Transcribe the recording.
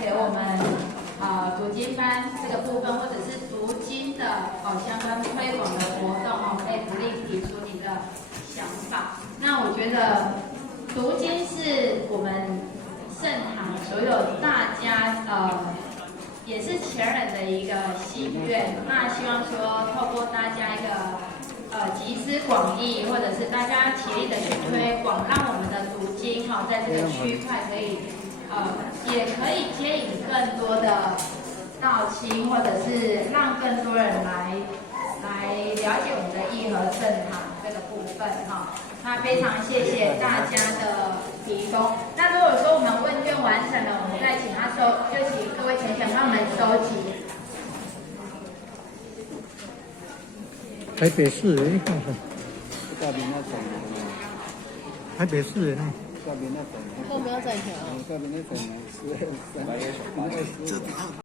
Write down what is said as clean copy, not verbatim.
给我们读经班这个部分，或者是读经的相关推广的活动可以鼓励提出你的想法。那我觉得读经是我们圣堂所有大家也是前人的一个心愿。那希望说透过大家一个集思广益，或者是大家齐力的去推广，让我们的读经在这个区块可以也可以接引更多的道亲，或者是让更多人来了解我们的义和圣堂这个部分那非常谢谢大家的提供。那如果说我们问卷完成了，我们再请各位前讲帮我们收集。台北市的，你看看。台北市的呢？后面要再调。